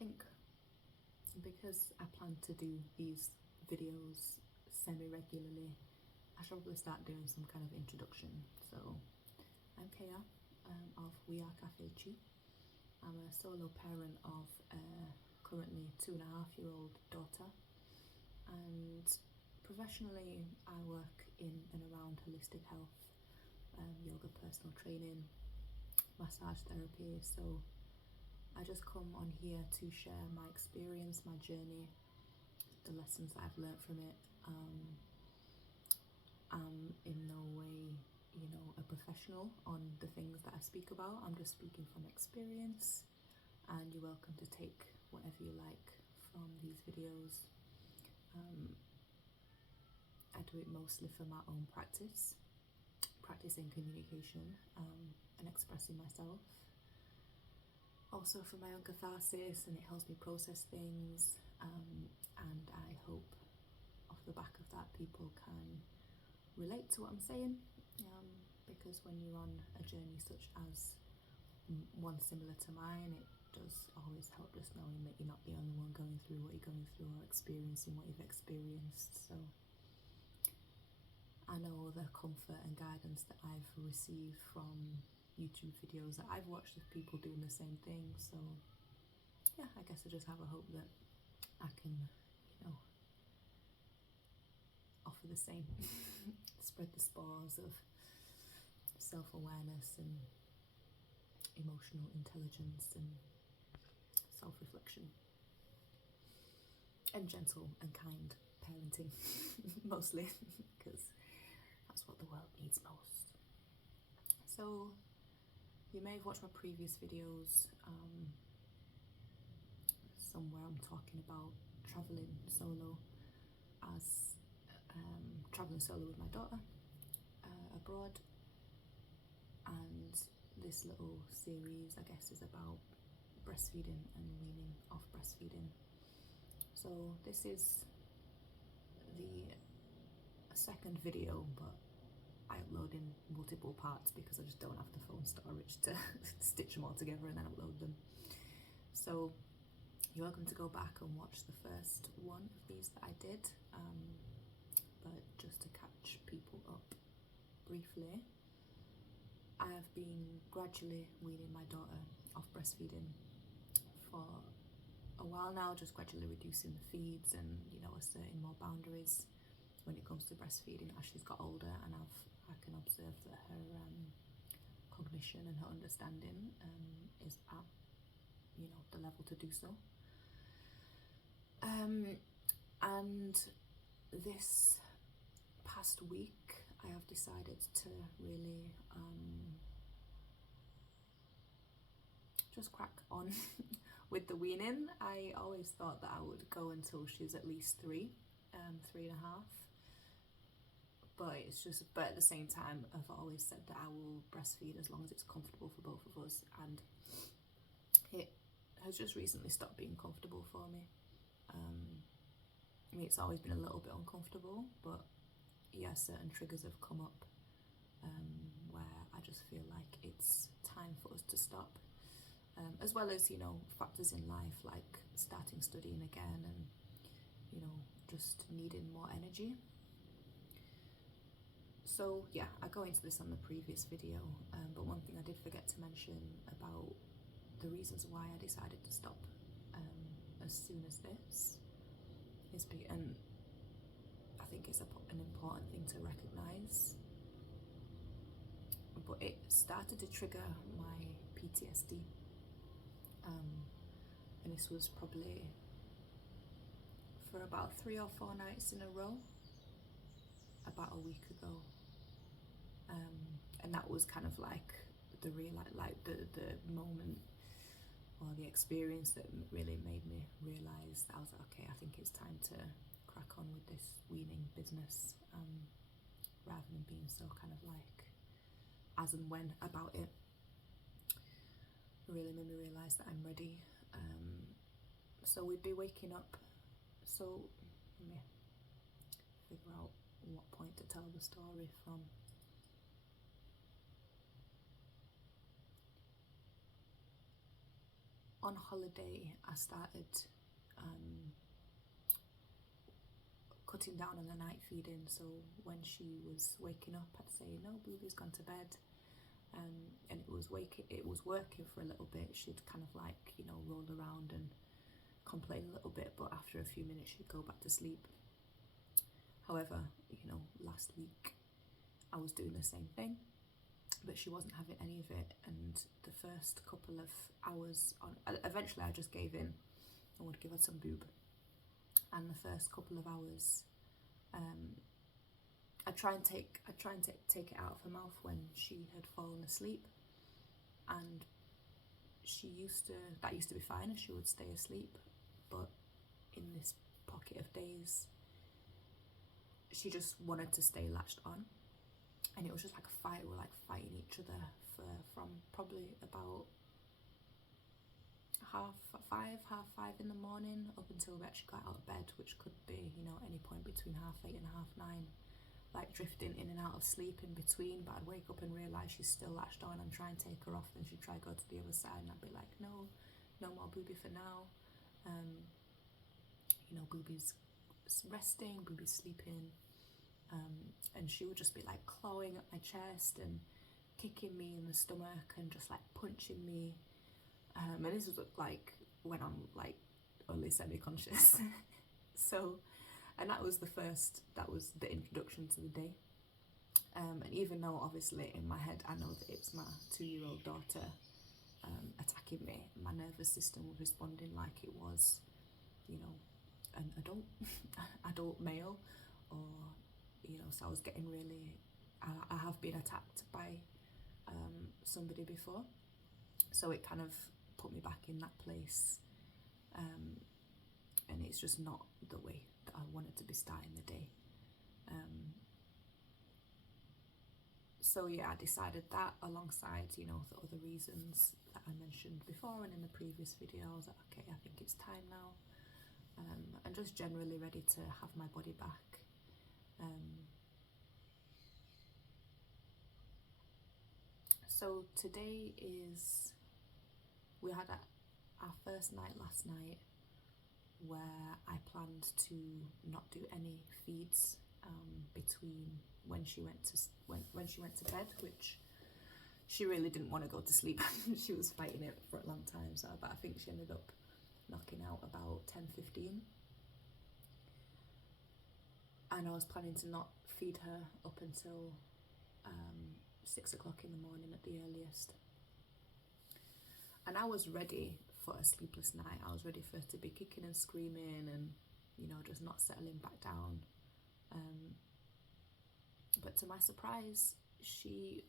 think because I plan to do these videos semi-regularly, I should probably start doing some kind of introduction. So I'm Kaya of We Are Cafe Chi. I'm a solo parent of a currently 2.5-year-old daughter, and professionally I work in and around holistic health, yoga, personal training, massage therapy. So I just come on here to share my experience, my journey, the lessons that I've learned from it. I'm in no way, a professional on the things that I speak about. I'm just speaking from experience, and you're welcome to take whatever you like from these videos. I do it mostly for my own practicing communication and expressing myself. Also for my own catharsis, and it helps me process things, and I hope off the back of that people can relate to what I'm saying, because when you're on a journey such as one similar to mine, it does always help just knowing that you're not the only one going through what you're going through or experiencing what you've experienced. So I know the comfort and guidance that I've received from YouTube videos that I've watched of people doing the same thing. So yeah, I guess I just have a hope that I can, offer the same, spread the spores of self-awareness and emotional intelligence and self-reflection and gentle and kind parenting, mostly, because that's what the world needs most. So you may have watched my previous videos, somewhere I'm talking about traveling solo with my daughter abroad, and this little series, I guess, is about breastfeeding and weaning off breastfeeding. So this is the second video, but I upload in multiple parts because I just don't have the phone storage to stitch them all together and then upload them. So you're welcome to go back and watch the first one of these that I did, but just to catch people up briefly, I have been gradually weaning my daughter off breastfeeding for a while now, just gradually reducing the feeds and asserting more boundaries when it comes to breastfeeding as she's got older, and I can observe that her cognition and her understanding is at the level to do so. And this past week I have decided to really just crack on with the weaning. I always thought that I would go until she's at least 3.5, but at the same time I've always said that I will breastfeed as long as it's comfortable for both of us, and it has just recently stopped being comfortable for me. I mean, it's always been a little bit uncomfortable, but yeah, certain triggers have come up where I just feel like it's time for us to stop, as well as factors in life like starting studying again and just needing more energy. So yeah, I go into this on the previous video, but one thing I did forget to mention about the reasons why I decided to stop as soon as this is, and I think it's an important thing to recognise, but it started to trigger my PTSD, and this was probably for about 3 or 4 nights in a row about a week ago, and that was kind of like the moment or the experience that really made me realise that I was like, okay, I think it's time to crack on with this weaning business, rather than being so kind of like as and when about it. It really made me realise that I'm ready. So we'd be waking up, so let me figure out what point to tell the story from. on holiday I started cutting down on the night feeding, so when she was waking up I'd say, no, Booby's gone to bed, and it was working for a little bit. She'd kind of like, you know, roll around and complain a little bit, but after a few minutes she'd go back to sleep. However, you know, last week I was doing the same thing, but she wasn't having any of it, and the first couple of hours eventually I just gave in and would give her some boob. And the first couple of hours, I try and take it out of her mouth when she had fallen asleep, and that used to be fine, and she would stay asleep. But in this pocket of days, she just wanted to stay latched on, and it was just like a fight. We're like fighting each other from probably about half five in the morning up until we actually got out of bed, which could be, you know, any point between 8:30 and 9:30, like drifting in and out of sleep in between. But I'd wake up and realise she's still latched on and try and take her off, then she'd try to go to the other side, and I'd be like, no more Booby for now. You know, Booby's resting, Booby's sleeping, and she would just be like clawing at my chest and kicking me in the stomach and just like punching me. And this was like when I'm like only semi-conscious. So, and that was the introduction to the day. And even though obviously in my head I know that it's my 2-year-old daughter attacking me, my nervous system was responding like it was, you know, an adult male, or, you know, so I was getting really, I have been attacked by somebody before, so it kind of put me back in that place, and it's just not the way that I wanted to be starting the day. So yeah, I decided that alongside, you know, the other reasons that I mentioned before and in the previous video. I was like, okay, I think it's time now, and just generally ready to have my body back. So today we had our first night last night where I planned to not do any feeds between when she went to bed, which she really didn't want to go to sleep. She was fighting it for a long time, so but I think she ended up knocking out about 10:15, and I was planning to not feed her up until 6 o'clock in the morning at the earliest. And I was ready for a sleepless night. I was ready for her to be kicking and screaming and, you know, just not settling back down. But to my surprise, she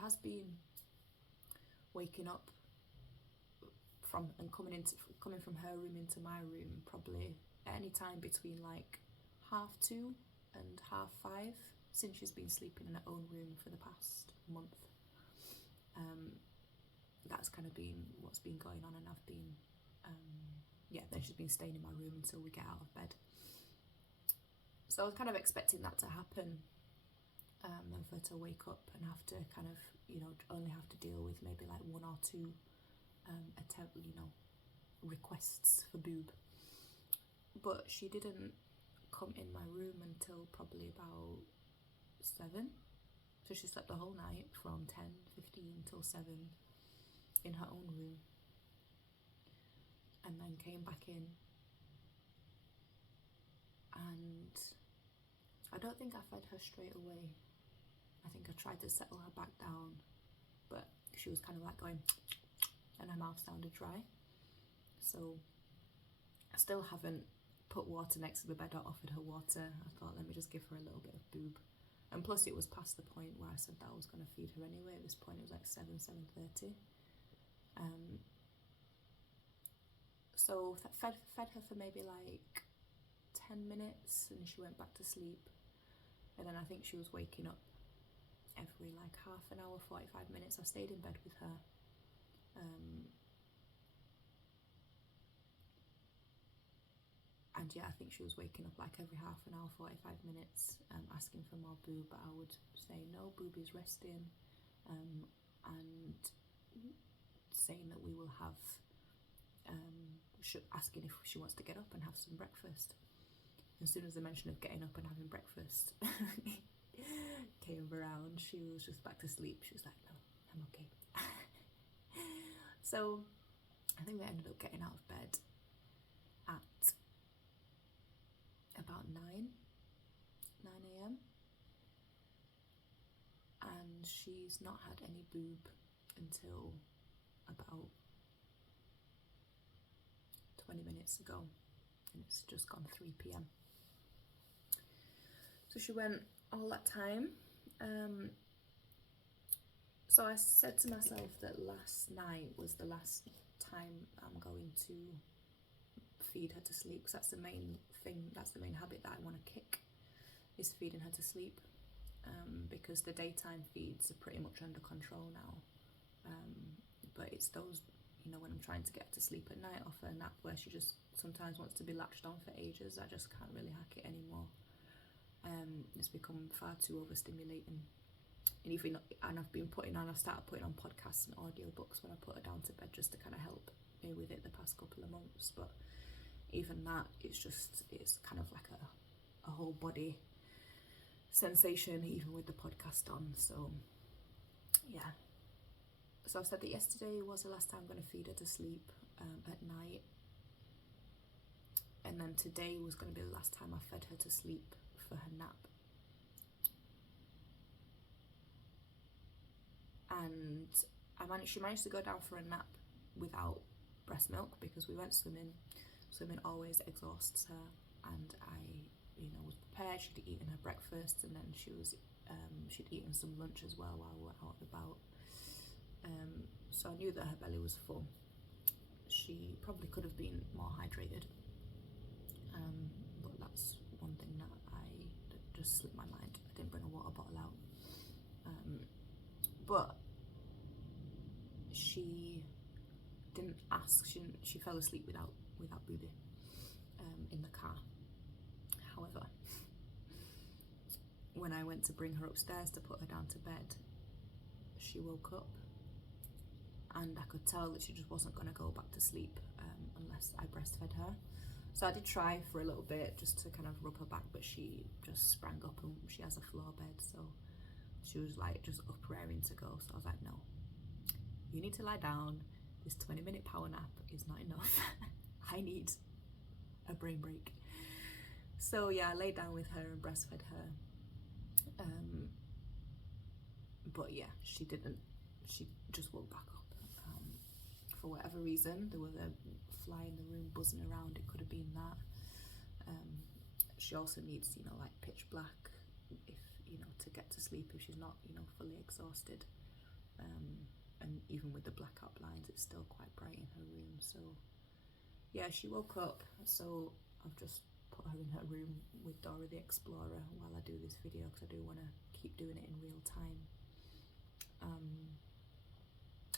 has been waking up coming from her room into my room probably at any time between like 2:30 and 5:30 since she's been sleeping in her own room for the past month. That's kind of been what's been going on, and I've been then she's been staying in my room until we get out of bed. So I was kind of expecting that to happen, and for her to wake up and have to kind of, you know, only have to deal with maybe like 1 or 2 requests for boob. But she didn't come in my room until probably about 7. So she slept the whole night from 10:15 till 7 in her own room, and then came back in, and I don't think I fed her straight away. I think I tried to settle her back down, but she was kind of like going and her mouth sounded dry. So I still haven't put water next to the bed or offered her water. I thought, let me just give her a little bit of boob. And plus it was past the point where I said that I was going to feed her anyway. At this point it was like 7:30. So fed her for maybe like 10 minutes, and she went back to sleep. And then I think she was waking up every like half an hour, 45 minutes. I stayed in bed with her. And yeah, I think she was waking up like every half an hour, 45 minutes, asking for more boob, but I would say no, Booby's resting, and saying that we will have asking if she wants to get up and have some breakfast. As soon as the mention of getting up and having breakfast came around, she was just back to sleep. She was like, no, I'm okay. So I think we ended up getting out of bed at about 9 a.m. and she's not had any boob until about 20 minutes ago, and it's just gone 3 p.m. So she went all that time. So I said to myself that last night was the last time I'm going to feed her to sleep, because that's the main thing, that's the main habit that I want to kick, is feeding her to sleep. Because the daytime feeds are pretty much under control now. But it's those, you know, when I'm trying to get her to sleep at night off her nap, where she just sometimes wants to be latched on for ages, I just can't really hack it anymore. It's become far too overstimulating. And I've started putting on podcasts and audiobooks when I put her down to bed, just to kind of help me with it the past couple of months. But even that, it's kind of like a whole body sensation, even with the podcast on. So yeah, so I've said that yesterday was the last time I'm going to feed her to sleep at night, and then today was going to be the last time I fed her to sleep for her nap. And she managed to go down for a nap without breast milk, because we went swimming. Swimming always exhausts her, and I, was prepared. She'd eaten her breakfast, and then she'd eaten some lunch as well while we were out and about. So I knew that her belly was full. She probably could have been more hydrated, but that's one thing that just slipped my mind. I didn't bring a water bottle out. But she didn't ask. She fell asleep without Booby in the car. However, when I went to bring her upstairs to put her down to bed, she woke up, and I could tell that she just wasn't going to go back to sleep unless I breastfed her. So I did try for a little bit just to kind of rub her back, but she just sprang up, and she has a floor bed, so she was like just up raring to go. So I was like, no, you need to lie down. This 20-minute power nap is not enough. I need a brain break. So yeah, I laid down with her and breastfed her. But yeah, she didn't. She just woke back up. For whatever reason, there was a fly in the room buzzing around. It could have been that. She also needs, like pitch black, if to get to sleep, if she's not, fully exhausted. And even with the blackout blinds, it's still quite bright in her room. So yeah, she woke up. So I've just put her in her room with Dora the Explorer while I do this video, because I do want to keep doing it in real time.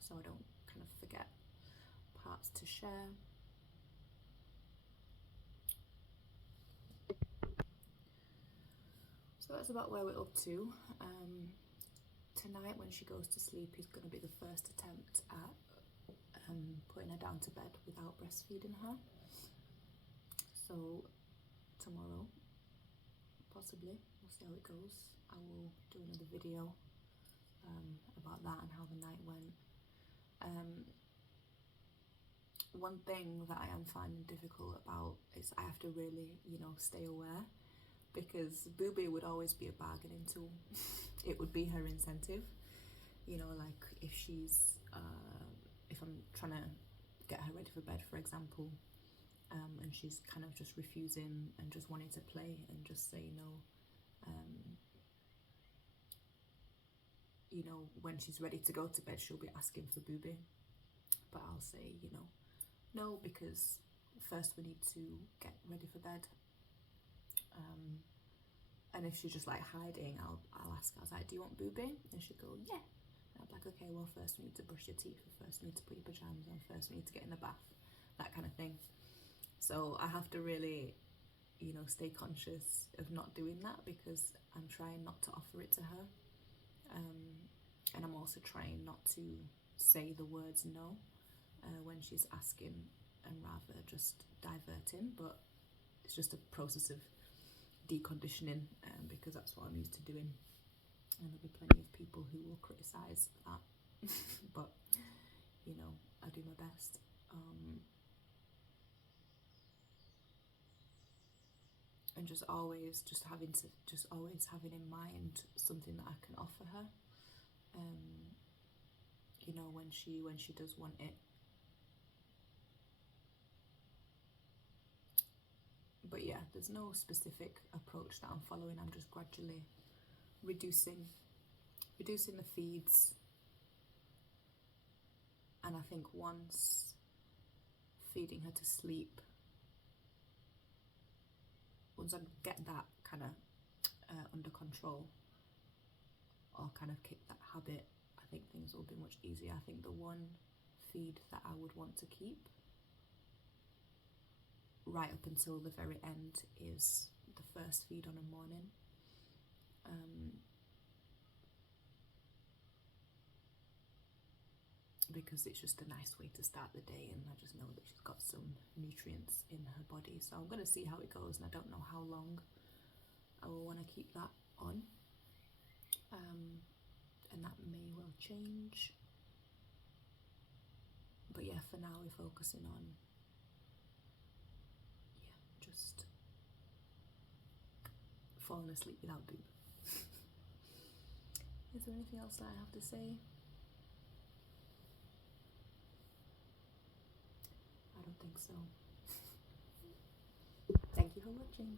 So I don't kind of forget parts to share. So that's about where we're up to. Tonight when she goes to sleep is going to be the first attempt at putting her down to bed without breastfeeding her. So tomorrow, possibly, we'll see how it goes. I will do another video about that and how the night went. One thing that I am finding difficult about is I have to really, stay aware, because Booby would always be a bargaining tool. It would be her incentive, like if I'm trying to get her ready for bed, for example, and she's kind of just refusing and just wanting to play and just say no. When she's ready to go to bed, she'll be asking for Booby, but I'll say, no, because first we need to get ready for bed. And if she's just like hiding, I'll ask her, I was like, do you want Booby? And she'll go, yeah. And I'm like, okay, well, first we need to brush your teeth, first we need to put your pajamas on, first we need to get in the bath, that kind of thing. So I have to really, stay conscious of not doing that, because I'm trying not to offer it to her. And I'm also trying not to say the words no when she's asking and rather just diverting, but it's just a process of deconditioning, because that's what I'm used to doing, and there'll be plenty of people who will criticise that. But you know, I do my best. And just always having in mind something that I can offer her, you know, when she does want it. But yeah, there's no specific approach that I'm following. I'm just gradually reducing the feeds, and I think once feeding her to sleep, once I get that kind of under control, or kind of kick that habit, I think things will be much easier. I think the one feed that I would want to keep right up until the very end is the first feed on a morning. Because it's just a nice way to start the day, and I just know that she's got some nutrients in her body. So I'm going to see how it goes, and I don't know how long I will want to keep that on, and that may well change. But yeah, for now we're focusing on just falling asleep without boob. Is there anything else that I have to say? I don't think so. Thank you for watching.